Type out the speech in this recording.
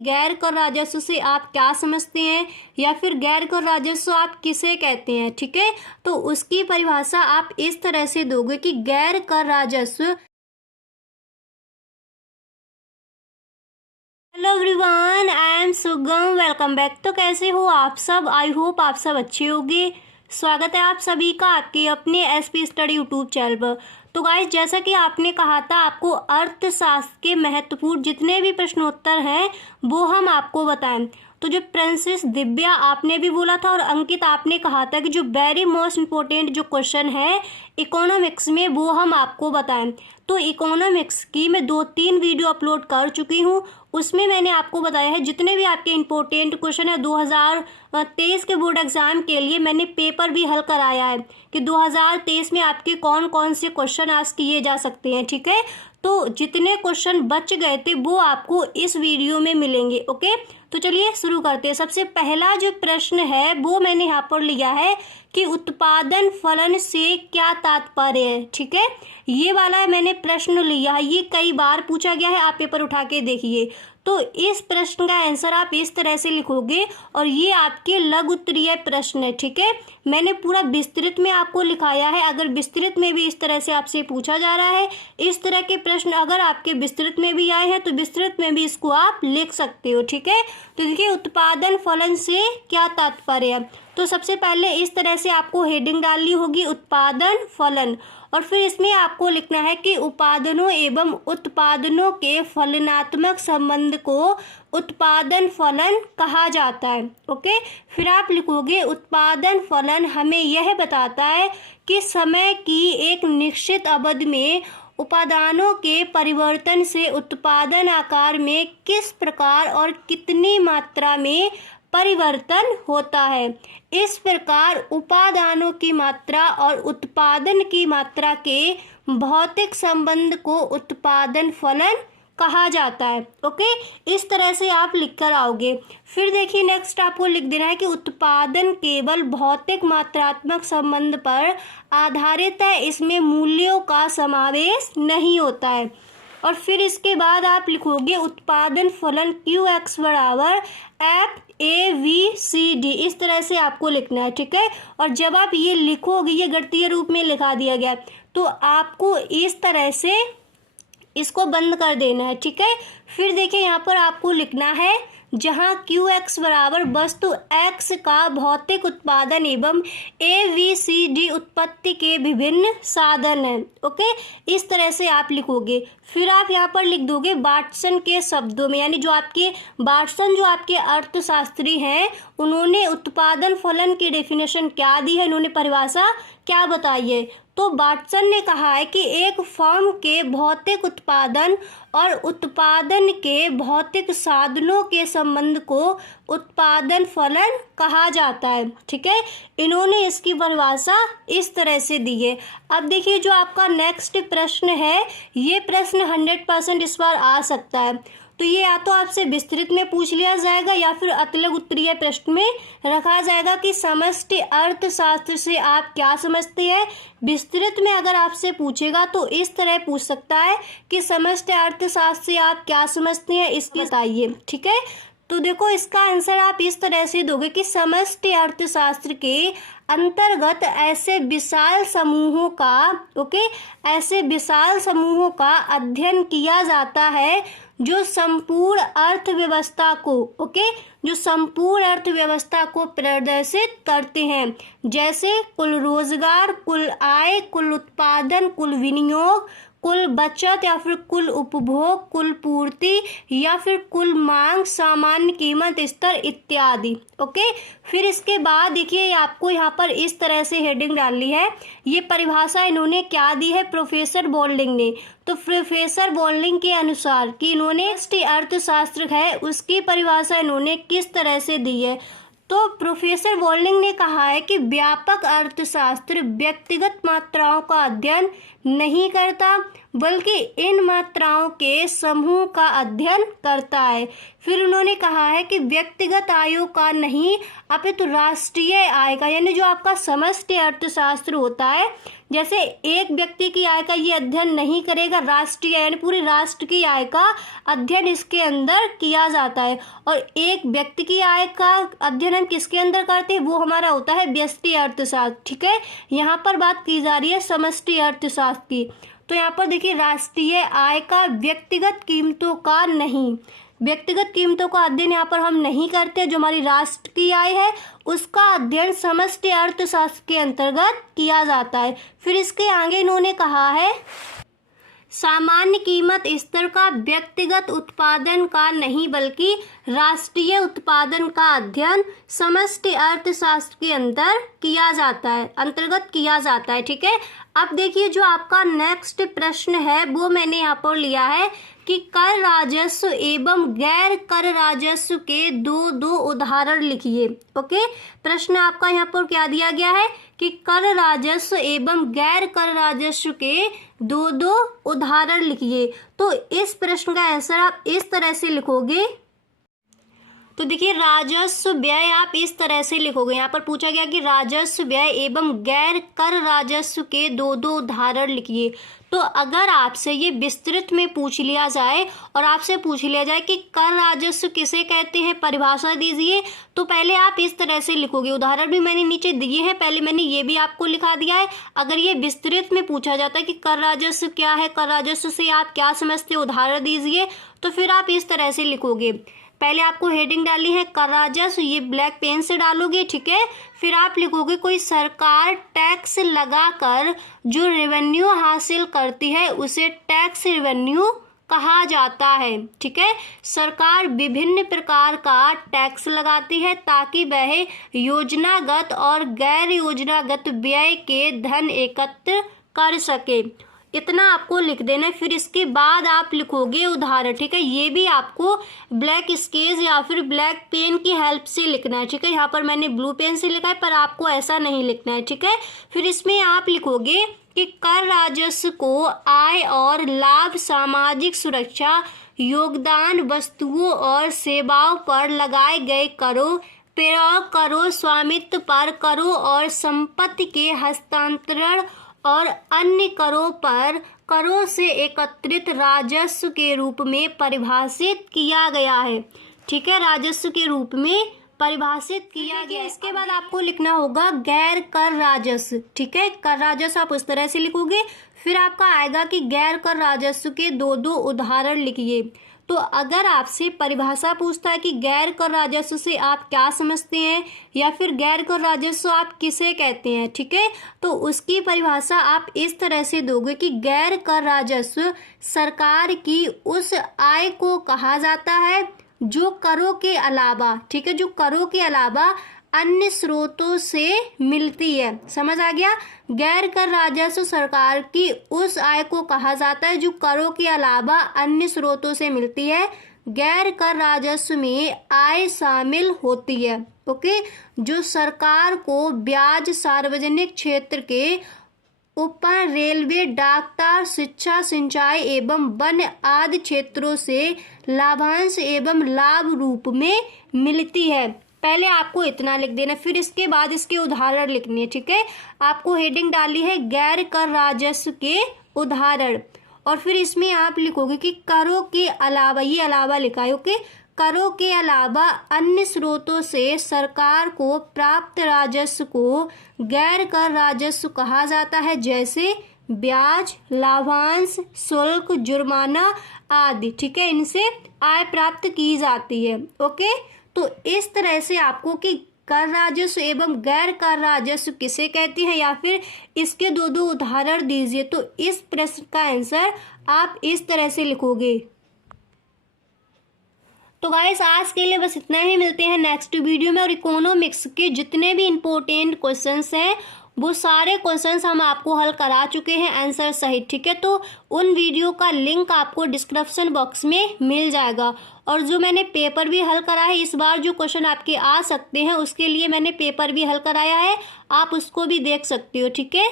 गैर कर राजस्व से आप क्या समझते हैं, या फिर गैर कर राजस्व आप किसे कहते हैं। ठीक है, तो उसकी परिभाषा आप इस तरह से दोगे कि गैर कर राजस्व। हेलो एवरीवन, आई एम सुगम, वेलकम बैक। तो कैसे हो आप सब? आई होप आप सब अच्छे होंगे। स्वागत है आप सभी का आपके अपने एसपी स्टडी यूट्यूब चैनल पर। तो गाइस, जैसा कि आपने कहा था आपको अर्थशास्त्र के महत्वपूर्ण जितने भी प्रश्नोत्तर हैं वो हम आपको बताएं। तो जो प्रिंसेस दिव्या आपने भी बोला था और अंकित आपने कहा था कि जो वेरी मोस्ट इम्पोर्टेंट जो क्वेश्चन है इकोनॉमिक्स में वो हम आपको बताएं। तो इकोनॉमिक्स की मैं 2-3 वीडियो अपलोड कर चुकी हूँ, उसमें मैंने आपको बताया है जितने भी आपके इम्पोर्टेंट क्वेश्चन है 2023 के बोर्ड एग्जाम के लिए मैंने पेपर भी हल कराया है कि 2023 में आपके कौन कौन से क्वेश्चन आज किए जा सकते हैं। ठीक है, तो जितने क्वेश्चन बच गए थे वो आपको इस वीडियो में मिलेंगे। ओके, तो चलिए शुरू करते हैं। सबसे पहला जो प्रश्न है वो मैंने यहाँ पर लिया है कि उत्पादन फलन से क्या तात्पर्य है। ठीक है, ये वाला मैंने प्रश्न लिया है, ये कई बार पूछा गया है, आप पेपर उठा के देखिए। तो इस प्रश्न का आंसर आप इस तरह से लिखोगे और ये आपके लघु उत्तरीय प्रश्न है। ठीक है, मैंने पूरा विस्तृत में आपको लिखाया है। अगर विस्तृत में भी इस तरह से आपसे पूछा जा रहा है, इस तरह के प्रश्न अगर आपके विस्तृत में भी आए हैं तो विस्तृत में भी इसको आप लिख सकते हो। ठीक है, तो देखिए उत्पादन फलन से क्या तात्पर्य है। तो सबसे पहले इस तरह से आपको हेडिंग डालनी होगी उत्पादन फलन, और फिर इसमें आपको लिखना है कि उपादानों एवं उत्पादनों के फलनात्मक संबंध को उत्पादन फलन कहा जाता है। ओके, फिर आप लिखोगे उत्पादन फलन हमें यह बताता है कि समय की एक निश्चित अवधि में उपादानों के परिवर्तन से उत्पादन आकार में किस प्रकार और कितनी मात्रा में परिवर्तन होता है। इस प्रकार उपादानों की मात्रा और उत्पादन की मात्रा के भौतिक संबंध को उत्पादन फलन कहा जाता है। ओके, इस तरह से आप लिख कर आओगे। फिर देखिए नेक्स्ट आपको लिख देना है कि उत्पादन केवल भौतिक मात्रात्मक संबंध पर आधारित है, इसमें मूल्यों का समावेश नहीं होता है। और फिर इसके बाद आप लिखोगे उत्पादन फलन QX बराबर FAVCD, इस तरह से आपको लिखना है। ठीक है, और जब आप ये लिखोगे, ये गणितीय रूप में लिखा दिया गया है, तो आपको इस तरह से इसको बंद कर देना है। ठीक है, फिर देखिए यहाँ पर आपको लिखना है जहाँ QX बराबर वस्तु X का भौतिक उत्पादन एवं ABCD उत्पत्ति के विभिन्न साधन हैं। ओके, इस तरह से आप लिखोगे। फिर आप यहाँ पर लिख दोगे वाटसन के शब्दों में, यानी जो आपके वाटसन जो आपके अर्थशास्त्री हैं उन्होंने उत्पादन फलन की डेफिनेशन क्या दी है, उन्होंने परिभाषा क्या बताई है। तो वाटसन ने कहा है कि एक फर्म के भौतिक उत्पादन और उत्पादन के भौतिक साधनों के संबंध को उत्पादन फलन कहा जाता है। ठीक है, इन्होंने इसकी परिभाषा इस तरह से दी है। अब देखिए जो आपका नेक्स्ट प्रश्न है, ये प्रश्न 100% इस बार आ सकता है। तो ये या तो आपसे विस्तृत में पूछ लिया जाएगा या फिर अतिलघु उत्तरीय प्रश्न में रखा जाएगा कि समष्टि अर्थशास्त्र से आप क्या समझते हैं। विस्तृत में अगर आपसे पूछेगा तो इस तरह पूछ सकता है कि समष्टि अर्थशास्त्र से आप क्या समझते हैं, इसके बताइए। ठीक है, तो देखो इसका आंसर आप इस तरह से दोगे कि समष्टि अर्थशास्त्र के अंतर्गत ऐसे विशाल समूहों का अध्ययन किया जाता है जो संपूर्ण अर्थव्यवस्था को प्रदर्शित करते हैं, जैसे कुल रोजगार, कुल आय, कुल उत्पादन, कुल विनियोग, कुल बचत या फिर कुल उपभोग, कुल पूर्ति या फिर कुल मांग, सामान्य कीमत स्तर इत्यादि। ओके, फिर इसके बाद देखिए आपको यहाँ पर इस तरह से हेडिंग डालनी है। ये परिभाषा इन्होंने क्या दी है, प्रोफेसर बॉल्डिंग ने। तो प्रोफेसर बॉल्डिंग के अनुसार कि इन्होंने अर्थशास्त्र है उसकी परिभाषा इन्होंने किस तरह से दी है। तो प्रोफेसर बॉल्डिंग ने कहा है कि व्यापक अर्थशास्त्र व्यक्तिगत मात्राओं का अध्ययन नहीं करता, बल्कि इन मात्राओं के समूह का अध्ययन करता है। फिर उन्होंने कहा है कि व्यक्तिगत आयों का नहीं अपितु राष्ट्रीय आय का, यानी जो आपका समष्टि अर्थशास्त्र होता है, जैसे एक व्यक्ति की आय का ये अध्ययन नहीं करेगा, राष्ट्रीय यानी पूरे राष्ट्र की आय का अध्ययन इसके अंदर किया जाता है। और एक व्यक्ति की आय का अध्ययन हम किसके अंदर करते हैं, वो हमारा होता है व्यष्टि अर्थशास्त्र। ठीक है, यहाँ पर बात की जा रही है समष्टि अर्थशास्त्र की। तो यहाँ पर देखिए राष्ट्रीय आय का व्यक्तिगत कीमतों का नहीं, व्यक्तिगत कीमतों का अध्ययन यहाँ पर हम नहीं करते। जो हमारी राष्ट्र की आय है उसका अध्ययन समष्टि अर्थशास्त्र के अंतर्गत किया जाता है। फिर इसके आगे इन्होंने कहा है सामान्य कीमत स्तर का व्यक्तिगत उत्पादन का नहीं बल्कि राष्ट्रीय उत्पादन का अध्ययन समष्टि अर्थशास्त्र के अंतर्गत किया जाता है। ठीक है, अब देखिए जो आपका नेक्स्ट प्रश्न है वो मैंने यहाँ पर लिया है कि कर राजस्व एवं गैर कर राजस्व के दो उदाहरण लिखिए। ओके, प्रश्न आपका यहाँ पर क्या दिया गया है कि कर राजस्व एवं गैर कर राजस्व के दो उदाहरण लिखिए। तो इस प्रश्न का आंसर आप इस तरह से लिखोगे। तो देखिए राजस्व व्यय आप इस तरह से लिखोगे। यहाँ पर पूछा गया कि राजस्व व्यय एवं गैर कर राजस्व के दो उदाहरण लिखिए। तो अगर आपसे ये विस्तृत में पूछ लिया जाए और आपसे पूछ लिया जाए कि कर राजस्व किसे कहते हैं, परिभाषा दीजिए, तो पहले आप इस तरह से लिखोगे। उदाहरण भी मैंने नीचे दिए हैं, पहले मैंने ये भी आपको लिखा दिया है। अगर ये विस्तृत में पूछा जाता है कि कर राजस्व क्या है, कर राजस्व से आप क्या समझते हो, उदाहरण दीजिए, तो फिर आप इस तरह से लिखोगे। पहले आपको हेडिंग डाली है कर राजस्व, ये ब्लैक पेन से डालोगे। ठीक है, फिर आप लिखोगे कोई सरकार टैक्स लगाकर जो रेवेन्यू हासिल करती है उसे टैक्स रेवेन्यू कहा जाता है। ठीक है, सरकार विभिन्न प्रकार का टैक्स लगाती है ताकि वह योजनागत और गैर योजनागत व्यय के धन एकत्र कर सके। इतना आपको लिख देना है। फिर इसके बाद आप लिखोगे उदाहरण। ठीक है, ये भी आपको ब्लैक स्केच या फिर ब्लैक पेन की हेल्प से लिखना है। ठीक है, यहाँ पर मैंने ब्लू पेन से लिखा है पर आपको ऐसा नहीं लिखना है। ठीक है, फिर इसमें आप लिखोगे कि कर राजस्व को आय और लाभ, सामाजिक सुरक्षा, योगदान, वस्तुओं और सेवाओं पर लगाए गए करों, पेरोल करों, स्वामित्व पर करों और संपत्ति के हस्तांतरण और अन्य करों से एकत्रित राजस्व के रूप में परिभाषित किया गया है। ठीक है, राजस्व के रूप में परिभाषित किया गया। इसके बाद आपको लिखना होगा गैर कर राजस्व। ठीक है, कर राजस्व आप उस तरह से लिखोगे। फिर आपका आएगा कि गैर कर राजस्व के दो उदाहरण लिखिए। तो अगर आपसे परिभाषा पूछता है कि गैर कर राजस्व से आप क्या समझते हैं या फिर गैर कर राजस्व आप किसे कहते हैं, ठीक है, तो उसकी परिभाषा आप इस तरह से दोगे कि गैर कर राजस्व सरकार की उस आय को कहा जाता है जो करों के अलावा, ठीक है, जो करों के अलावा अन्य स्रोतों से मिलती है। समझ आ गया? गैर कर राजस्व सरकार की उस आय को कहा जाता है जो करों के अलावा अन्य स्रोतों से मिलती है। गैर कर राजस्व में आय शामिल होती है, ओके, जो सरकार को ब्याज, सार्वजनिक क्षेत्र के ऊपर रेलवे, डाकतार, शिक्षा, सिंचाई एवं वन आदि क्षेत्रों से लाभांश एवं लाभ रूप में मिलती है। पहले आपको इतना लिख देना, फिर इसके बाद इसके उदाहरण लिखनी है। ठीक है, आपको हेडिंग डाली है गैर कर राजस्व के उदाहरण, और फिर इसमें आप लिखोगे कि करों के अलावा, ये अलावा लिखा है, ओके, करों के अलावा अन्य स्रोतों से सरकार को प्राप्त राजस्व को गैर कर राजस्व कहा जाता है, जैसे ब्याज, लाभांश, शुल्क, जुर्माना आदि। ठीक है, इनसे आय प्राप्त की जाती है। ओके, तो इस तरह से आपको कि कर राजस्व एवं गैर कर राजस्व किसे कहते हैं या फिर इसके दो उदाहरण दीजिए। तो इस प्रश्न का आंसर आप इस तरह से लिखोगे। तो गाइस आज के लिए बस इतना ही, मिलते हैं नेक्स्ट वीडियो में। और इकोनॉमिक्स के जितने भी इम्पोर्टेंट क्वेश्चंस हैं वो सारे क्वेश्चंस हम आपको हल करा चुके हैं आंसर सहित। ठीक है, तो उन वीडियो का लिंक आपको डिस्क्रिप्शन बॉक्स में मिल जाएगा। और जो मैंने पेपर भी हल करा है, इस बार जो क्वेश्चन आपके आ सकते हैं उसके लिए मैंने पेपर भी हल कराया है, आप उसको भी देख सकते हो। ठीक है।